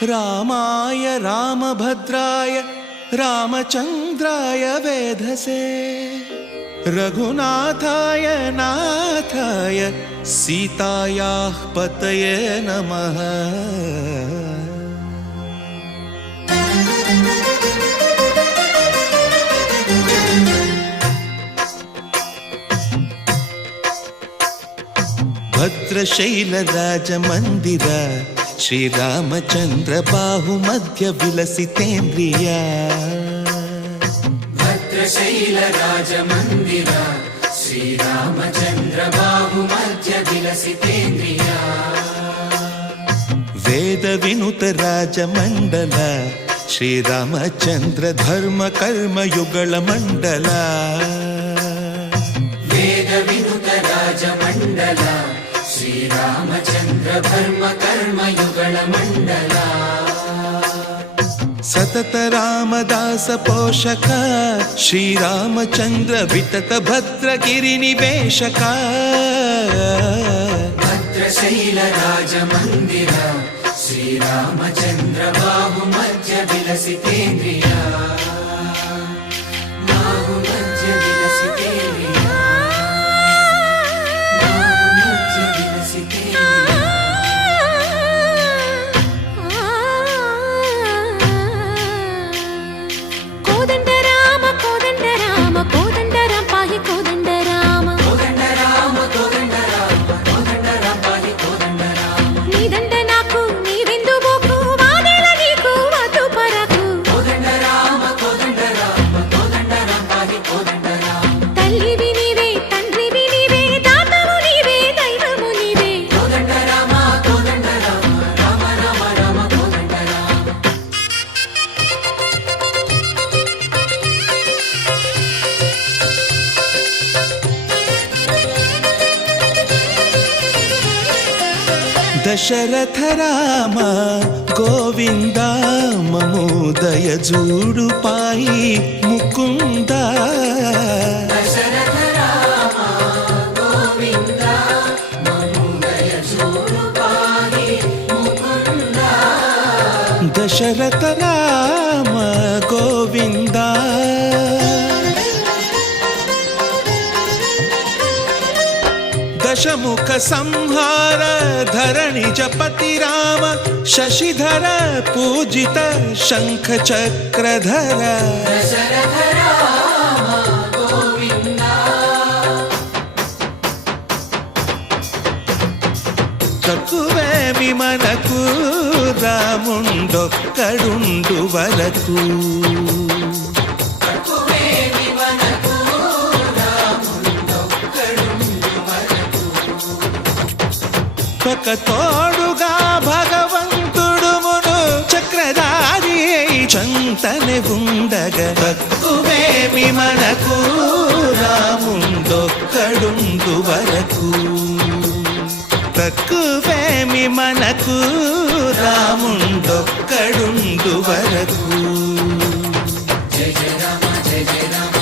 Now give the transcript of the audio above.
रामाय रामभद्राय रामचन्द्राय वेधसे रघुनाथाय नाथाय सीतायाः पतये नमः। भद्रशैलराजमन्दिर श्रीरामचन्द्र बाहुमध्य विलसितेन्द्रिया। भद्रशैलराजमन्दिर श्रीरामचन्द्र बाहुमध्य विलसितेन्द्रिया। वेदविनुत राजमण्डल श्रीरामचन्द्र धर्म कर्म युगल मण्डल। वेदविनुत राजमण्डल श्रीरामचन्द्र धर्म कर्म युगल मण्डल। सतत रामदास पोषक श्रीरामचन्द्र वितत भद्रगिरि निवेशक। भद्रशैल राजमन्दिर श्रीरामचन्द्र बाहुमध्य विलसितेन्द्रिया। बाहुमध्य विलसितेन्द्रिया। बाहुमध्य विलसितेन्द्रिया। कोदंड राम पाहि कोदंड राम। कोदंड राम पाहि कोदंड राम। नी दंड नाकु नी विंदु बोकु वादेल नीकु वतु परकु। कोदंड राम पाहि कोदंड राम। तल्लिवि नीवे तंड्रिवि नीवे दातवु नीवे दैवमु नीवे। कोदंड राम राम राम राम कोदंड राम। दशरथ राम गोविंद ममोदय जूडु पाहि मुकुंद। दशरथ राम गोविंद ममोदय जूडु पाहि मुकुंद। दशरथ राम गोविंद दशमुख संहार धरणि जपति राम शशिधर पूजित शंख चक्रधर। दशरथ राम गोविंद। తక్కువేమి మనకు రాముండొక్కడుండు వరకు। ఒక తోడుగా భగవంతుడు మును చక్రధారి చంతనే ఉండగా తక్కువేమి మనకు రాముండొక్కడుండు వరకు। తక్కువేమి మనకు రాముండొక్కడుండు వరకు। జయ జయ రామ జయ జయ రామ